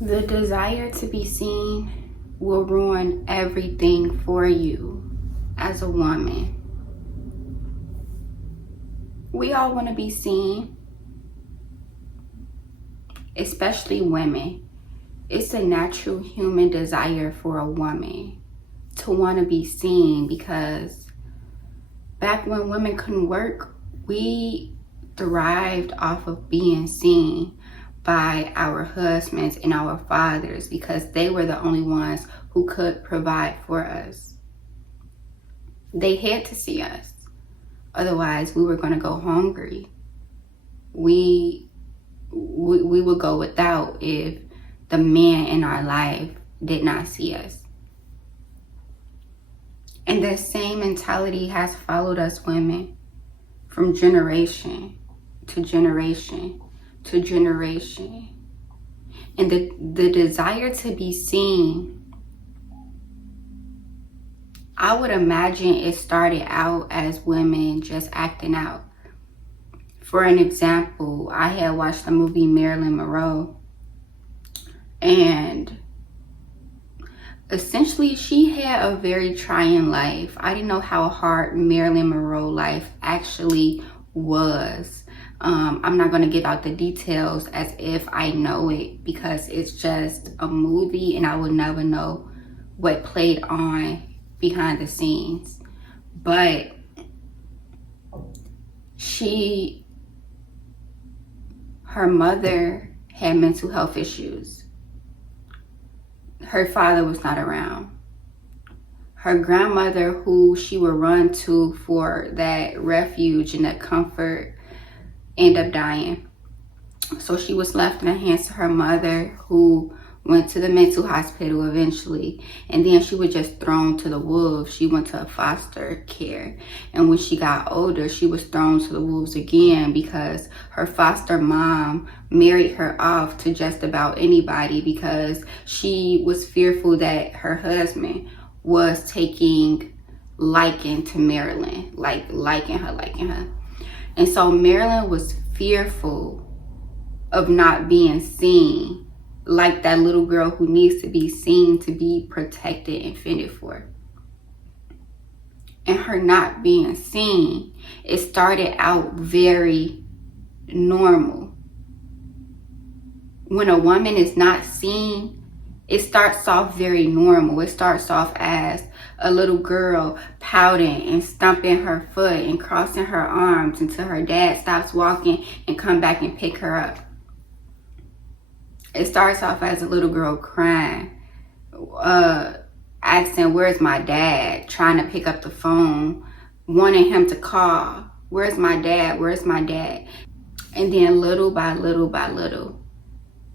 The desire to be seen will ruin everything for you as a woman. We all want to be seen, especially women. It's a natural human desire for a woman to want to be seen, because back when women couldn't work, we thrived off of being seen by our husbands and our fathers, because they were the only ones who could provide for us. They had to see us, otherwise we were going to go hungry. We would go without if the man in our life did not see us. And that same mentality has followed us women from generation to generation to generation. And the desire to be seen, I would imagine it started out as women just acting out. For an example, I had watched the movie Marilyn Monroe, and essentially she had a very trying life. I didn't know how hard Marilyn Monroe life actually was. I'm not going to give out the details as if I know it, because it's just a movie and I will never know what played on behind the scenes. But her mother had mental health issues. Her father was not around. Her grandmother, who she would run to for that refuge and that comfort, ended up dying. So she was left in the hands of her mother, who went to the mental hospital eventually. And then she was just thrown to the wolves. She went to foster care. And when she got older, she was thrown to the wolves again, because her foster mom married her off to just about anybody, because she was fearful that her husband was taking liking to Marilyn, like liking her. And so Marilyn was fearful of not being seen, like that little girl who needs to be seen to be protected and fended for. And her not being seen, it started out very normal. When a woman is not seen, it starts off very normal. It starts off as a little girl pouting and stomping her foot and crossing her arms until her dad stops walking and come back and pick her up. It starts off as a little girl crying, asking, "Where's my dad?" Trying to pick up the phone, wanting him to call. "Where's my dad? Where's my dad?" And then little by little by little,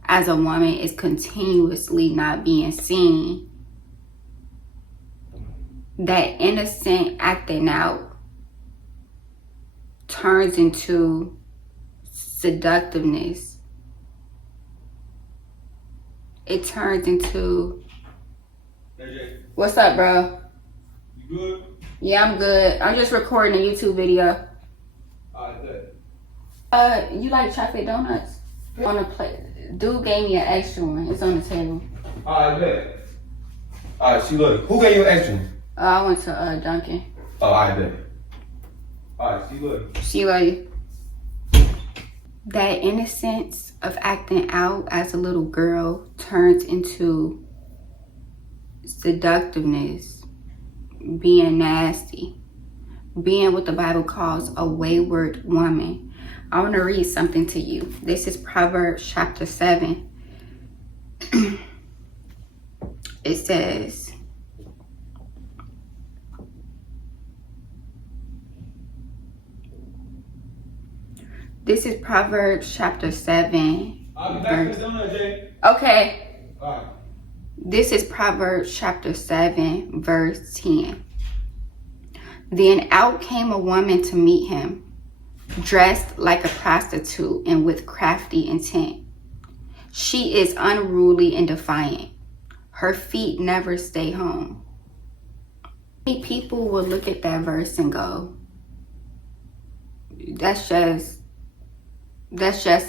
as a woman is continuously not being seen, that innocent acting out turns into seductiveness. It turns into... AJ. What's up, bro? You good? Yeah, I'm good. I'm just recording a YouTube video. Alright, good. You like chocolate donuts? On the plate. Dude gave me an extra one. It's on the table. Alright, good. Alright, see, look. Who gave you an extra one? I went to Dunkin'. Oh, alright, good. Alright, see, look. See you. That innocence of acting out as a little girl turns into seductiveness, being nasty, being what the Bible calls a wayward woman. I want to read something to you. This is Proverbs chapter 7. It says, this is Proverbs chapter 7. I'll be back for the donut, Jay. Okay. Alright. This is Proverbs chapter 7, verse 10. Then out came a woman to meet him, dressed like a prostitute and with crafty intent. She is unruly and defiant. Her feet never stay home. Many people will look at that verse and go, that's just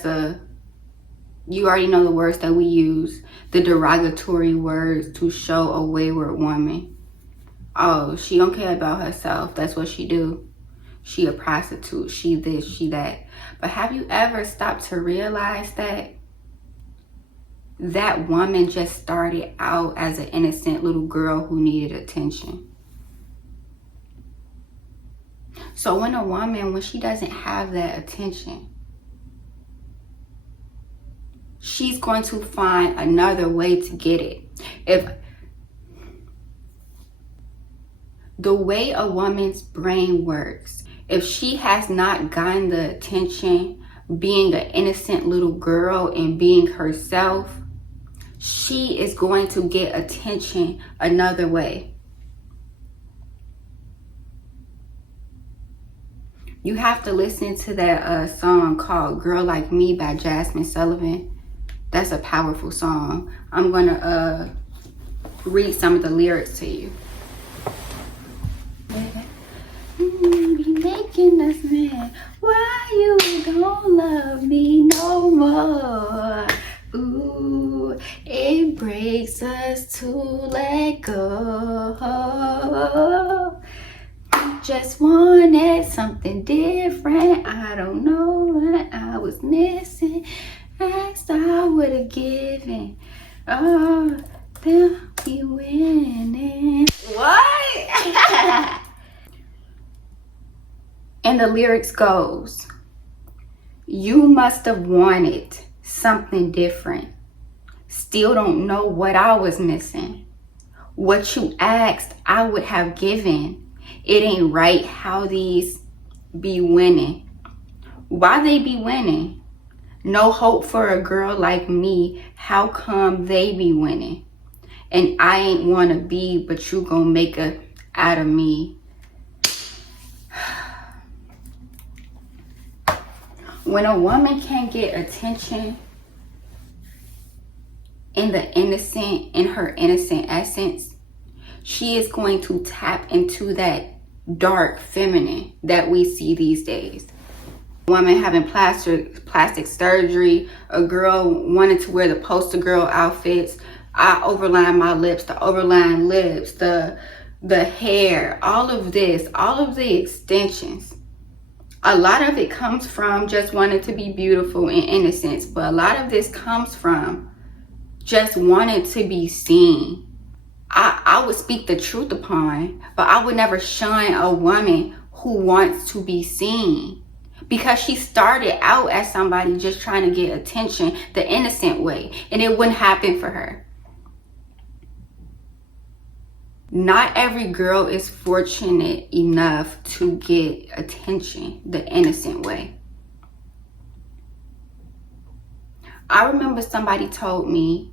a You already know the words that we use, the derogatory words to show a wayward woman. Oh, she don't care about herself. That's what she do. She a prostitute. She this, she that. But have you ever stopped to realize that that woman just started out as an innocent little girl who needed attention? So when a woman, when she doesn't have that attention, she's going to find another way to get it. If the way a woman's brain works, if she has not gotten the attention being an innocent little girl and being herself, she is going to get attention another way. You have to listen to that song called Girl Like Me by Jasmine Sullivan. That's a powerful song. I'm going to read some of the lyrics to you. Be making us mad. Why you don't love me no more? Ooh, it breaks us to let go. Just wanted something different. I don't know what I was missing. Asked I would have given. Oh, they'll be winning. What? And the lyrics goes, you must have wanted something different. Still don't know what I was missing. What you asked, I would have given. It ain't right how these be winning. Why they be winning? No hope for a girl like me. How come they be winning? And I ain't wanna be, but you gon' make a out of me. When a woman can't get attention in her innocent essence, she is going to tap into that dark feminine that we see these days. A woman having plastic surgery, a girl wanting to wear the poster girl outfits. I overline my lips, the overline lips, the hair, all of this, all of the extensions. A lot of it comes from just wanting to be beautiful and innocent, but a lot of this comes from just wanting to be seen. I would speak the truth upon, but I would never shun a woman who wants to be seen, because she started out as somebody just trying to get attention the innocent way, and it wouldn't happen for her. Not every girl is fortunate enough to get attention the innocent way. I remember somebody told me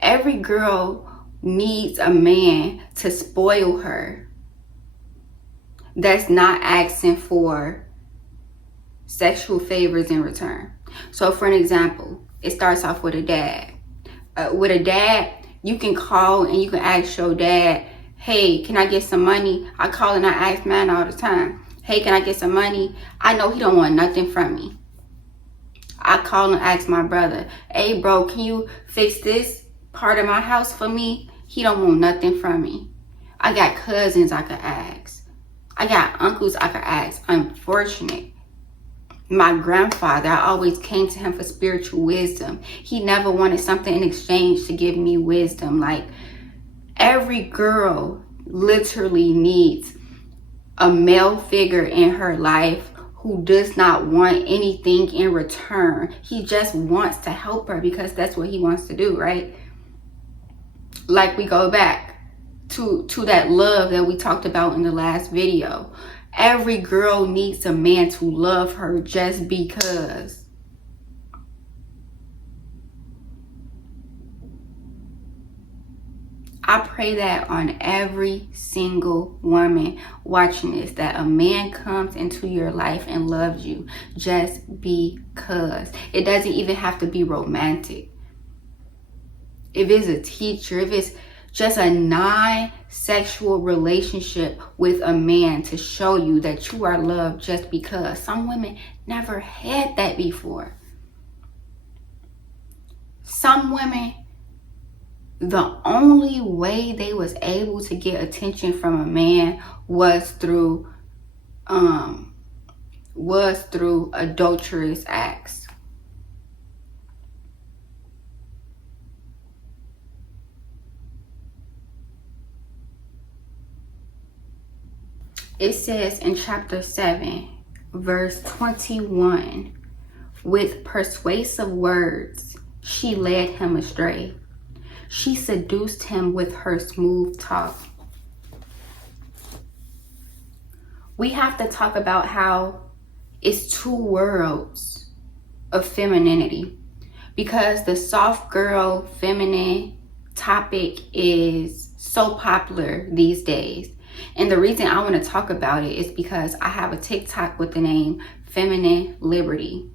every girl needs a man to spoil her that's not asking for sexual favors in return. So for an example, it starts off with a dad. With a dad, you can call and you can ask your dad, hey, can I get some money? I call and I ask mine all the time. Hey, can I get some money? I know he don't want nothing from me. I call and ask my brother, hey bro, can you fix this part of my house for me? He don't want nothing from me. I got cousins I could ask. I got uncles I could ask. I'm fortunate. My grandfather, I always came to him for spiritual wisdom. He never wanted something in exchange to give me wisdom. Like, every girl literally needs a male figure in her life who does not want anything in return. He just wants to help her because that's what he wants to do, right? Like, we go back to that love that we talked about in the last video. Every girl needs a man to love her just because. I pray that on every single woman watching this, that a man comes into your life and loves you just because. It doesn't even have to be romantic. If it's a teacher, if it's just a non-sexual relationship with a man to show you that you are loved just because. Some women never had that before. Some women, the only way they was able to get attention from a man was through adulterous acts. It says in chapter 7, verse 21, with persuasive words, she led him astray. She seduced him with her smooth talk. We have to talk about how it's two worlds of femininity, because the soft girl feminine topic is so popular these days. And the reason I want to talk about it is because I have a TikTok with the name Feminine Liberty.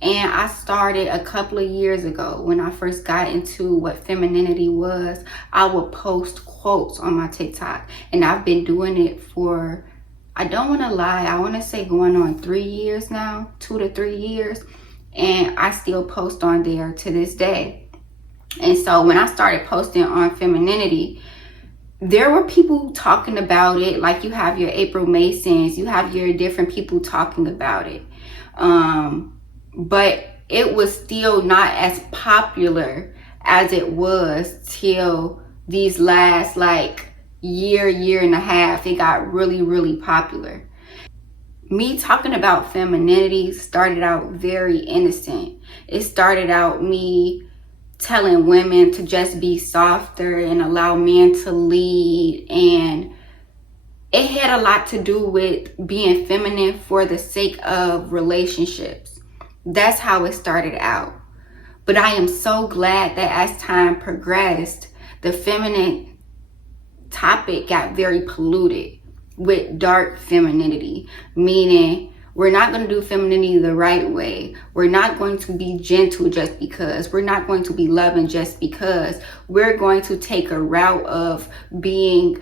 And I started a couple of years ago when I first got into what femininity was. I would post quotes on my TikTok. And I've been doing it for, I don't want to lie, I want to say going on 3 years now, 2 to 3 years. And I still post on there to this day. And so when I started posting on femininity, there were people talking about it, like you have your April Masons, you have your different people talking about it. But it was still not as popular as it was till these last year and a half. It got really, really popular. Me talking about femininity started out very innocent. It started out me telling women to just be softer and allow men to lead, and it had a lot to do with being feminine for the sake of relationships. That's how it started out. But I am so glad that as time progressed, the feminine topic got very polluted with dark femininity, meaning we're not going to do femininity the right way. We're not going to be gentle just because. We're not going to be loving just because. We're going to take a route of being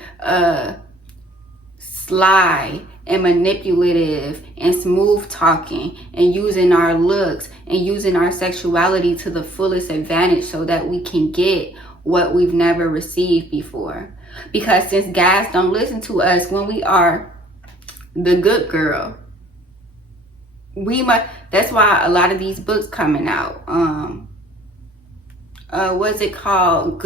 sly and manipulative and smooth talking and using our looks and using our sexuality to the fullest advantage so that we can get what we've never received before. Because since guys don't listen to us when we are the good girl, that's why a lot of these books coming out. What's it called?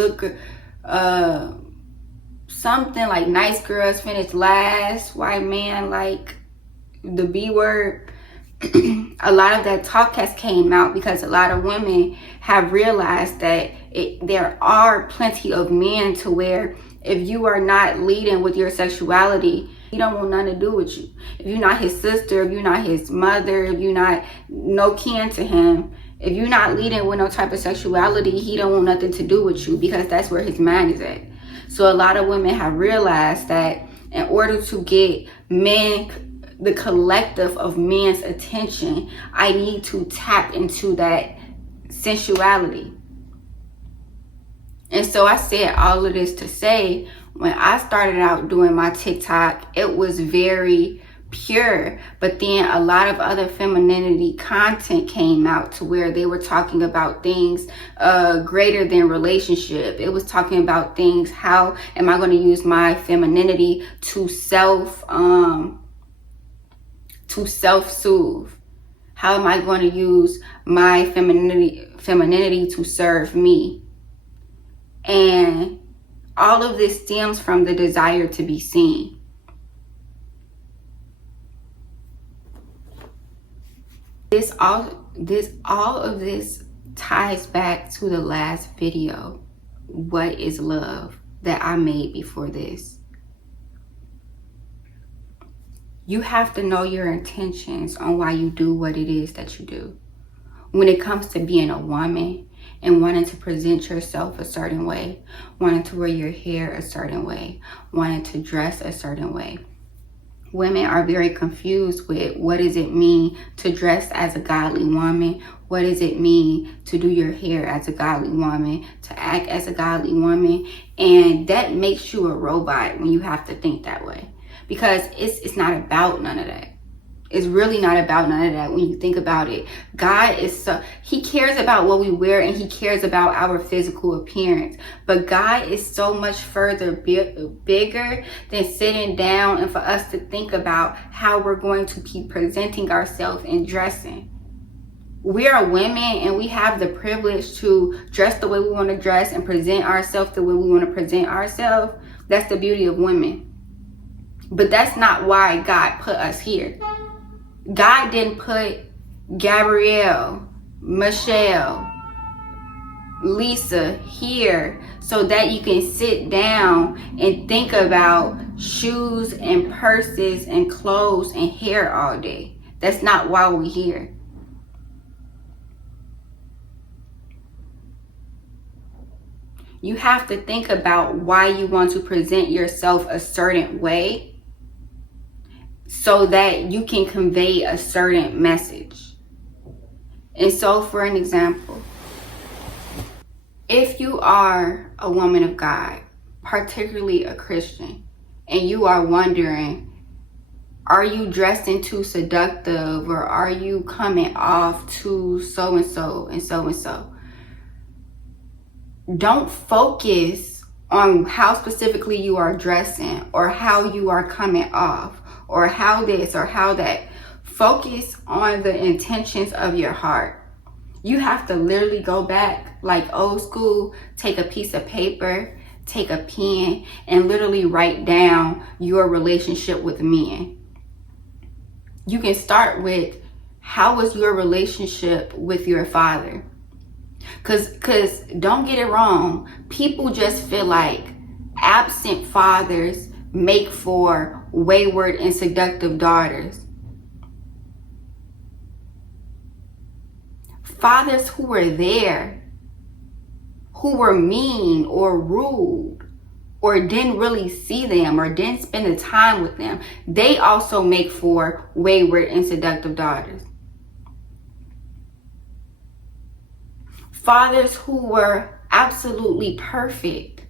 Something like Nice Girls Finish Last, White Man Like the B Word. A lot of that talk has came out because a lot of women have realized that there are plenty of men to where if you are not leading with your sexuality, he don't want nothing to do with you. If you're not his sister, if you're not his mother, if you're not no kin to him, if you're not leading with no type of sexuality, he don't want nothing to do with you because that's where his mind is at. So a lot of women have realized that in order to get men, the collective of men's attention, I need to tap into that sensuality. And so I said all of this to say, when I started out doing my TikTok, it was very pure, but then a lot of other femininity content came out to where they were talking about things greater than relationship. It was talking about things, how am I going to use my femininity to self-soothe? How am I going to use my femininity to serve me? And all of this stems from the desire to be seen. All of this ties back to the last video, What is Love, that I made before this. You have to know your intentions on why you do what it is that you do. When it comes to being a woman and wanting to present yourself a certain way, wanting to wear your hair a certain way, wanting to dress a certain way. Women are very confused with what does it mean to dress as a godly woman? What does it mean to do your hair as a godly woman, to act as a godly woman? And that makes you a robot when you have to think that way. Because it's not about none of that. It's really not about none of that when you think about it. God he cares about what we wear and he cares about our physical appearance. But God is so much further bigger than sitting down and for us to think about how we're going to be presenting ourselves and dressing. We are women and we have the privilege to dress the way we want to dress and present ourselves the way we want to present ourselves. That's the beauty of women. But that's not why God put us here. God didn't put Gabrielle, Michelle, Lisa here so that you can sit down and think about shoes and purses and clothes and hair all day. That's not why we're here. You have to think about why you want to present yourself a certain way so that you can convey a certain message. And so, for an example, if you are a woman of God, particularly a Christian, and you are wondering, are you dressing too seductive, or are you coming off too so-and-so and so-and-so? Don't focus on how specifically you are dressing or how you are coming off or how this or how that. Focus on the intentions of your heart. You have to literally go back like old school, take a piece of paper, take a pen, and literally write down your relationship with men. You can start with, how was your relationship with your father? Because don't get it wrong, people just feel like absent fathers make for wayward and seductive daughters. Fathers who were there, who were mean or rude, or didn't really see them or didn't spend the time with them, they also make for wayward and seductive daughters. Fathers who were absolutely perfect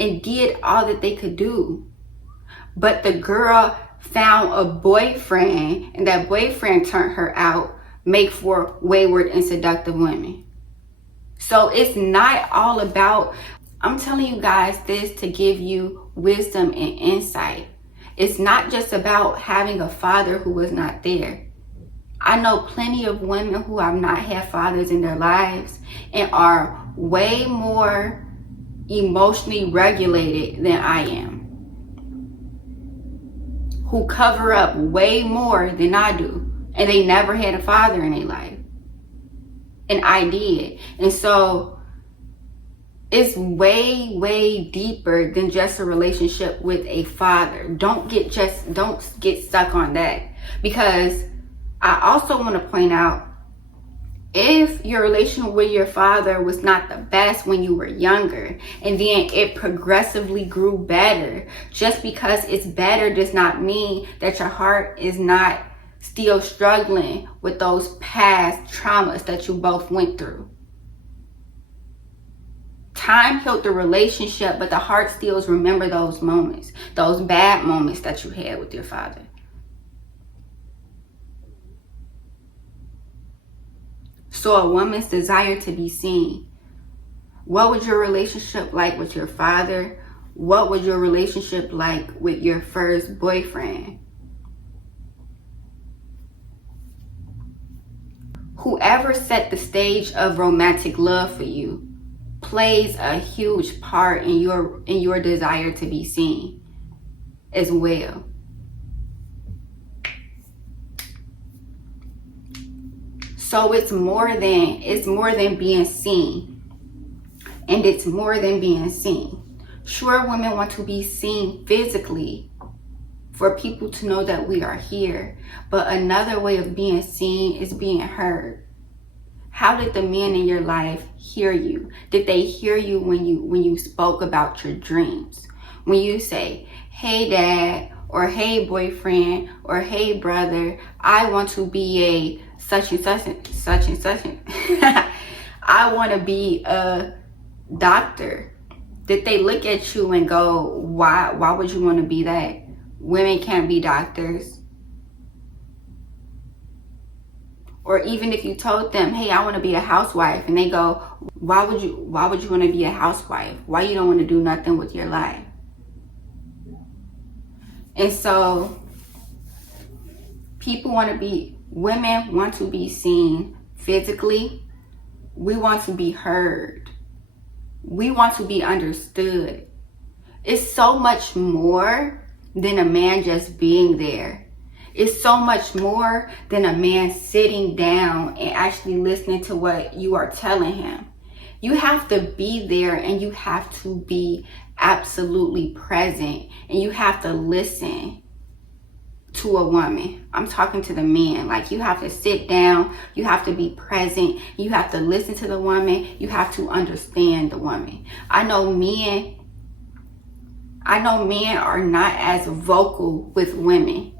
and did all that they could do, but the girl found a boyfriend and that boyfriend turned her out, make for wayward and seductive women. So it's not all about, I'm telling you guys this to give you wisdom and insight. It's not just about having a father who was not there. I know plenty of women who have not had fathers in their lives and are way more emotionally regulated than I am, who cover up way more than I do, and they never had a father in their life, and I did. And so it's way deeper than just a relationship with a father. Don't get stuck on that, because I also want to point out, if your relation with your father was not the best when you were younger, and then it progressively grew better, just because it's better does not mean that your heart is not still struggling with those past traumas that you both went through. Time healed the relationship, but the heart still remember those moments, those bad moments that you had with your father. So a woman's desire to be seen. What was your relationship like with your father? What was your relationship like with your first boyfriend? Whoever set the stage of romantic love for you plays a huge part in your desire to be seen as well. So it's more than being seen. And it's more than being seen. Sure, women want to be seen physically for people to know that we are here. But another way of being seen is being heard. How did the men in your life hear you? Did they hear you when you spoke about your dreams? When you say, hey dad, or hey boyfriend, or hey brother, I want to be a such and such and such and such. I want to be a doctor. Did they look at you and go, why would you want to be that? Women can't be doctors. Or even if you told them, hey, I want to be a housewife, and they go, why would you want to be a housewife? Why you don't want to do nothing with your life? And so women want to be seen physically. We want to be heard. We want to be understood. It's so much more than a man just being there. It's so much more than a man sitting down and actually listening to what you are telling him. You have to be there, and you have to be absolutely present, and you have to listen to a woman. I'm talking to the men. Like, you have to sit down, you have to be present, you have to listen to the woman, you have to understand the woman. I know men are not as vocal with women,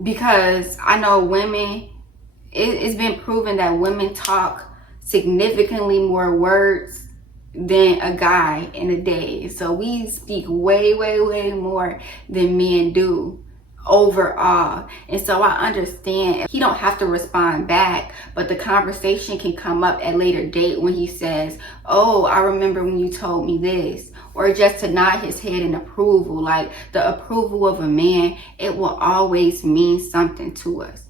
because I know women, it's been proven that women talk significantly more words than a guy in a day. So we speak way, way, way more than men do overall. And so I understand he don't have to respond back, but the conversation can come up at a later date when he says, oh, I remember when you told me this. Or just to nod his head in approval. Like, the approval of a man, it will always mean something to us.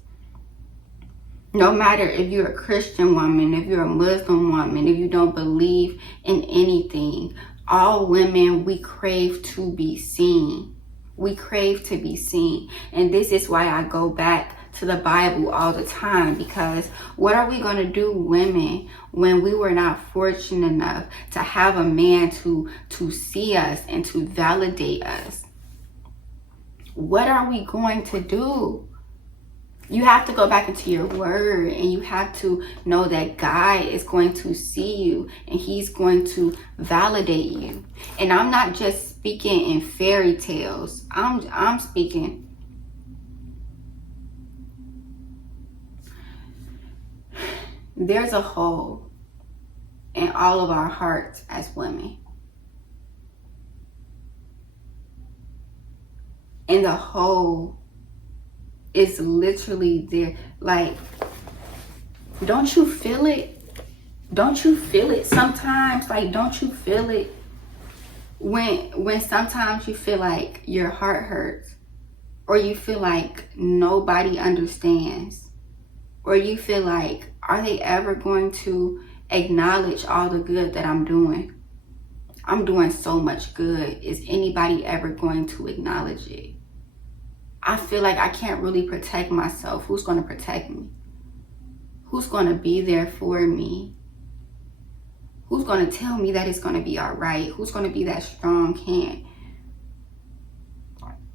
No matter if you're a Christian woman, if you're a Muslim woman, if you don't believe in anything, all women, we crave to be seen. We crave to be seen. And this is why I go back to the Bible all the time, because what are we going to do, women, when we were not fortunate enough to have a man to see us and to validate us? What are we going to do? You have to go back into your word, and you have to know that God is going to see you, and he's going to validate you. And I'm not just speaking in fairy tales. I'm speaking there's a hole in all of our hearts as women. And the hole is literally there. Like, don't you feel it? Don't you feel it sometimes? Like, don't you feel it when sometimes you feel like your heart hurts, or you feel like nobody understands, or you feel like, are they ever going to acknowledge all the good that I'm doing? I'm doing so much good. Is anybody ever going to acknowledge it? I feel like I can't really protect myself. Who's going to protect me? Who's going to be there for me? Who's going to tell me that it's going to be all right? Who's going to be that strong hand?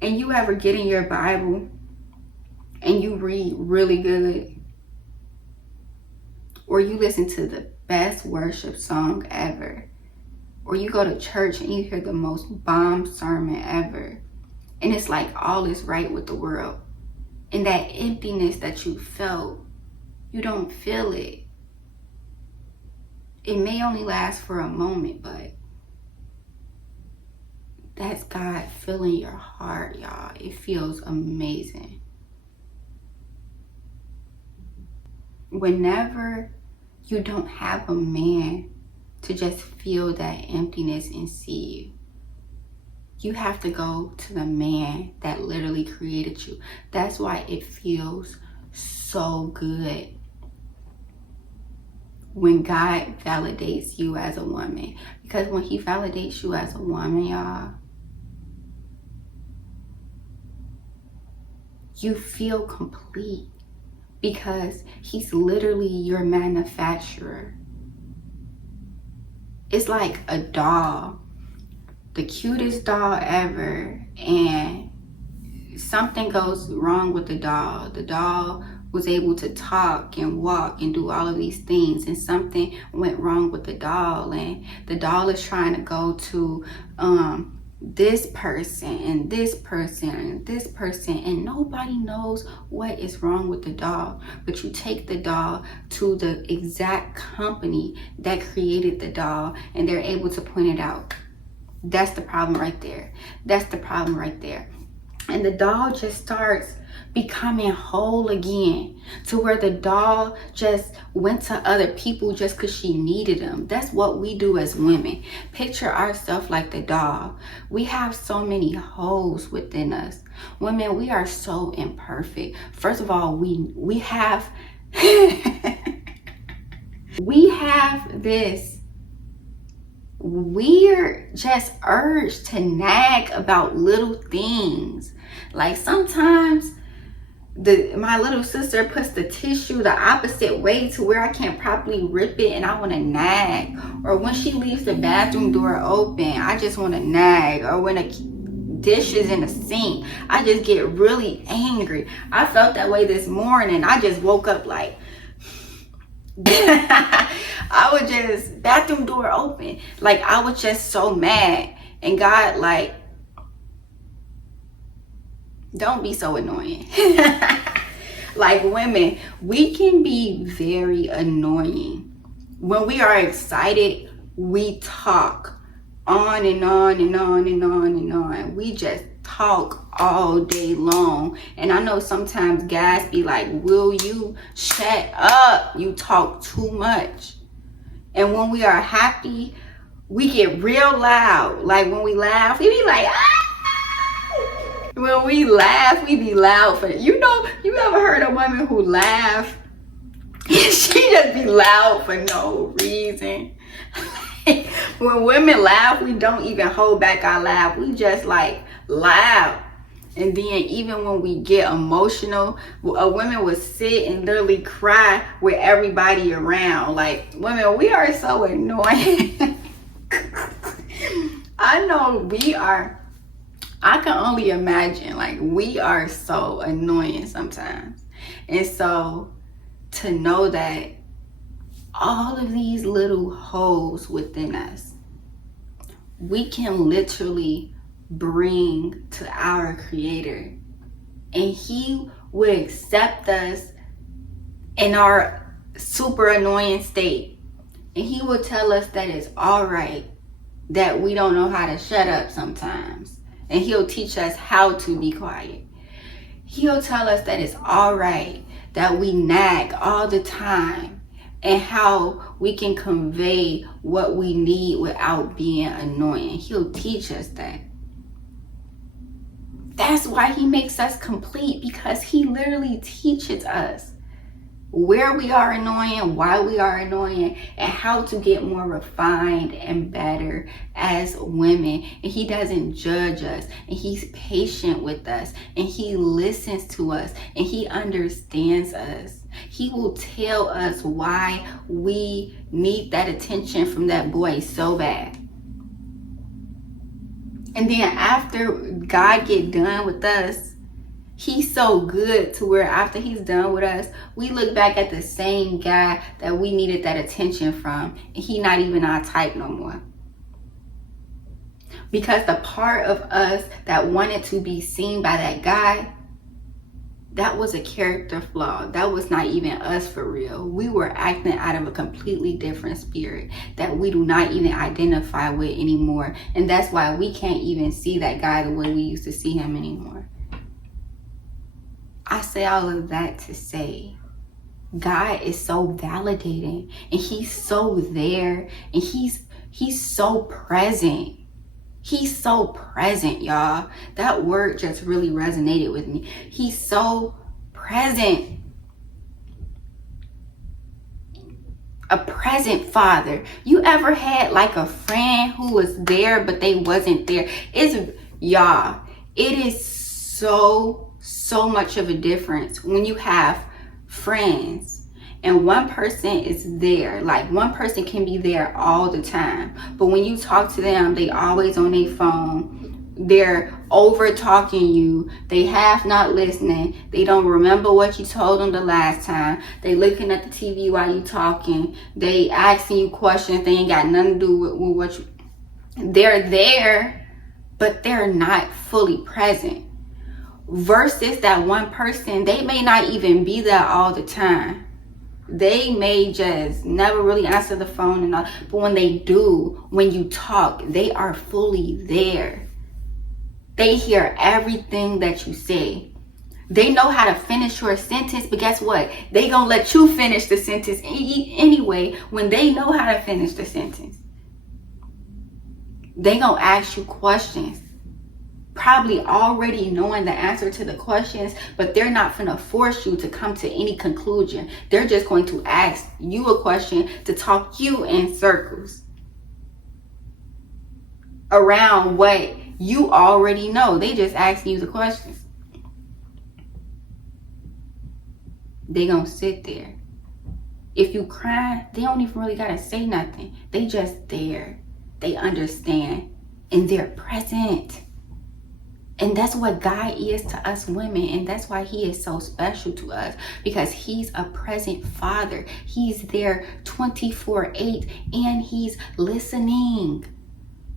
And you ever get in your Bible and you read really good, or you listen to the best worship song ever, or you go to church and you hear the most bomb sermon ever, and it's like all is right with the world, and that emptiness that you felt, you don't feel it. It may only last for a moment, but that's God filling your heart, y'all. It feels amazing. Whenever you don't have a man to just feel that emptiness and see you, you have to go to the man that literally created you. That's why it feels so good when God validates you as a woman. Because when he validates you as a woman, y'all, you feel complete, because he's literally your manufacturer. It's like a doll, the cutest doll ever, and something goes wrong with the doll. The doll was able to talk and walk and do all of these things, and something went wrong with the doll, and the doll is trying to go to this person and this person and this person, and nobody knows what is wrong with the doll. But you take the doll to the exact company that created the doll, and they're able to point it out. That's the problem right there. That's the problem right there. And the doll just starts becoming whole again, to where the doll just went to other people just because she needed them. That's what we do as women. Picture ourselves like the doll. We have so many holes within us. Women, we are so imperfect. First of all, we have we have this weird just urge to nag about little things. Like sometimes my little sister puts the tissue the opposite way to where I can't properly rip it and I want to nag. Or when she leaves the bathroom door open, I just want to nag. Or when a dish is in the sink, I just get really angry. I felt that way this morning. I just woke up like I was just bathroom door open. Like I was just so mad. And God like, don't be so annoying. Like women, we can be very annoying. When we are excited, we talk on and on and on and on and on. We just talk all day long. And I know sometimes guys be like, will you shut up? You talk too much. And when we are happy, we get real loud. Like when we laugh, we be like, ah! When we laugh, we be loud for, you know, you ever heard a woman who laugh? She just be loud for no reason. When women laugh, we don't even hold back our laugh. We just like loud. And then even when we get emotional, a woman will sit and literally cry with everybody around. Like women, we are so annoying. I know we are. I can only imagine, like we are so annoying sometimes. And so to know that all of these little holes within us, we can literally bring to our Creator, and He will accept us in our super annoying state, and He will tell us that it's all right that we don't know how to shut up sometimes, and He'll teach us how to be quiet. He'll tell us that it's all right that we nag all the time, and how we can convey what we need without being annoying. He'll teach us that. That's why He makes us complete, because He literally teaches us where we are annoying, why we are annoying, and how to get more refined and better as women. And He doesn't judge us, and He's patient with us, and He listens to us, and He understands us. He will tell us why we need that attention from that boy so bad. And then after God get done with us, He's so good to where after He's done with us, we look back at the same guy that we needed that attention from, and He not even our type no more. Because the part of us that wanted to be seen by that guy, that was a character flaw. That was not even us for real. We were acting out of a completely different spirit that we do not even identify with anymore. And that's why we can't even see that guy the way we used to see him anymore. I say all of that to say, God is so validating, and He's so there, and He's so present. He's so present, y'all. That word just really resonated with me. He's so present. A present Father. You ever had like a friend who was there but they wasn't there? Y'all, it is so much of a difference when you have friends and one person is there. Like one person can be there all the time, but when you talk to them, they always on their phone. They're over talking you. They half not listening. They don't remember what you told them the last time. They looking at the TV while you talking. They asking you questions. They ain't got nothing to do with what you. They're there, but they're not fully present. Versus that one person, they may not even be there all the time. They may just never really answer the phone and all, but when they do, when you talk, they are fully there. They hear everything that you say. They know how to finish your sentence, but guess what? They gonna let you finish the sentence anyway when they know how to finish the sentence. They gonna ask you questions, probably already knowing the answer to the questions, but they're not gonna force you to come to any conclusion. They're just going to ask you a question to talk you in circles around what you already know. They just asking you the questions. They gonna sit there. If you cry, they don't even really gotta say nothing. They just there. They understand and they're present. And that's what God is to us women. And that's why he is so special to us, because he's a present father. He's there 24/8 and he's listening.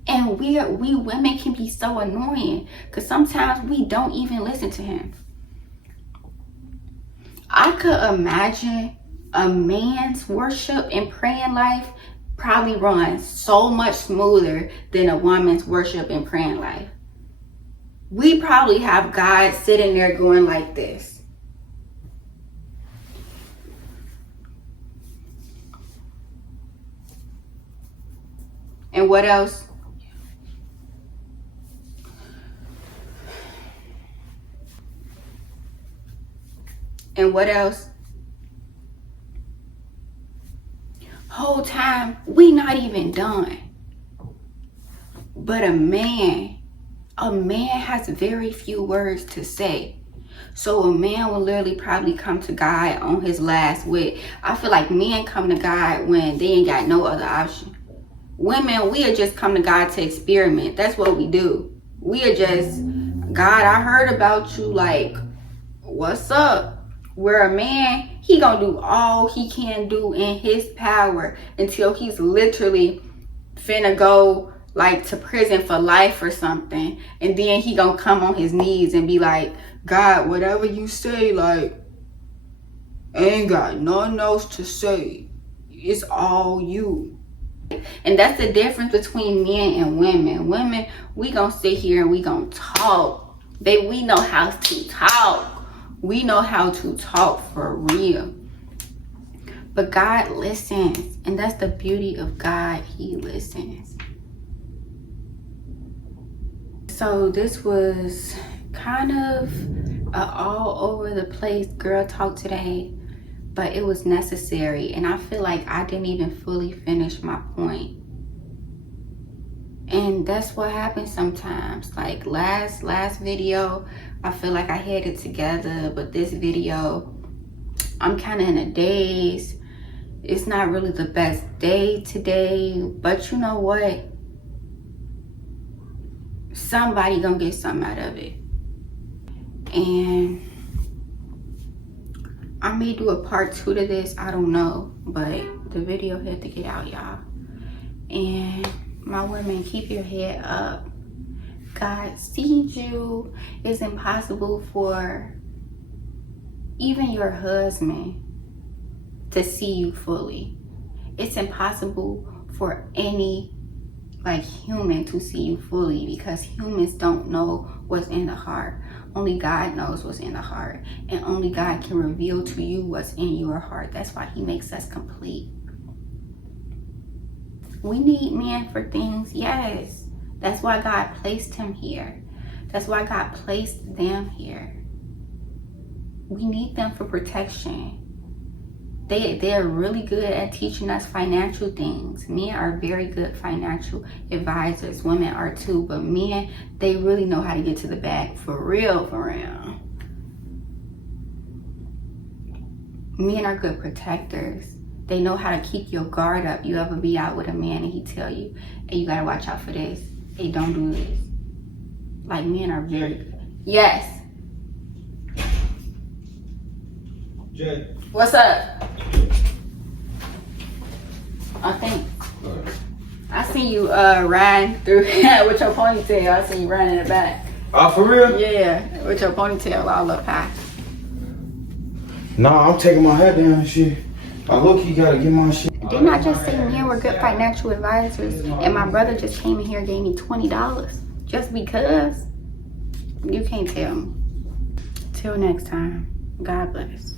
And we women can be so annoying because sometimes we don't even listen to him. I could imagine a man's worship and praying life probably runs so much smoother than a woman's worship and praying life. We probably have God sitting there going like this. And what else? And what else? Whole time, we not even done. But a man has very few words to say. So a man will literally probably come to God on his last wit. I feel like men come to God when they ain't got no other option. Women, we'll just come to God to experiment. That's what we do. We are just, God, I heard about you, like, what's up? Where a man, he gonna do all he can do in his power until he's literally finna go like to prison for life or something. And then he gonna come on his knees and be like, God, whatever you say, like, I ain't got nothing else to say. It's all you. And that's the difference between men and women. Women, we gonna sit here and we gonna talk. Baby, we know how to talk. We know how to talk for real. But God listens. And that's the beauty of God. He listens. So this was kind of a all over the place girl talk today. But it was necessary. And I feel like I didn't even fully finish my point. And that's what happens sometimes. Like last video, I feel like I had it together, but this video, I'm kind of in a daze. It's not really the best day today, but you know what? Somebody gonna get something out of it. And I may do a part 2 to this, I don't know, but the video had to get out, y'all. And my women, keep your head up. God sees you. It's impossible for even your husband to see you fully. It's impossible for any human to see you fully, because humans don't know what's in the heart. Only God knows what's in the heart, and only God can reveal to you what's in your heart. That's why he makes us complete. We need men for things, yes. That's why God placed him here. That's why God placed them here. We need them for protection. They're really good at teaching us financial things. Men are very good financial advisors. Women are too. But men, they really know how to get to the bag for real, for real. Men are good protectors. They know how to keep your guard up. You ever be out with a man and he tell you, hey, you gotta watch out for this. Hey, don't do this. Like, men are very good. Yes. Jay. What's up? I think I see you riding through with your ponytail. I see you running in the back. Oh, for real? Yeah, with your ponytail all up high. Nah, I'm taking my head down and shit. I look-key gotta get my shit. Didn't I just say men were good financial advisors? And my brother just came in here and gave me $20 just because? You can't tell me. Till next time, God bless.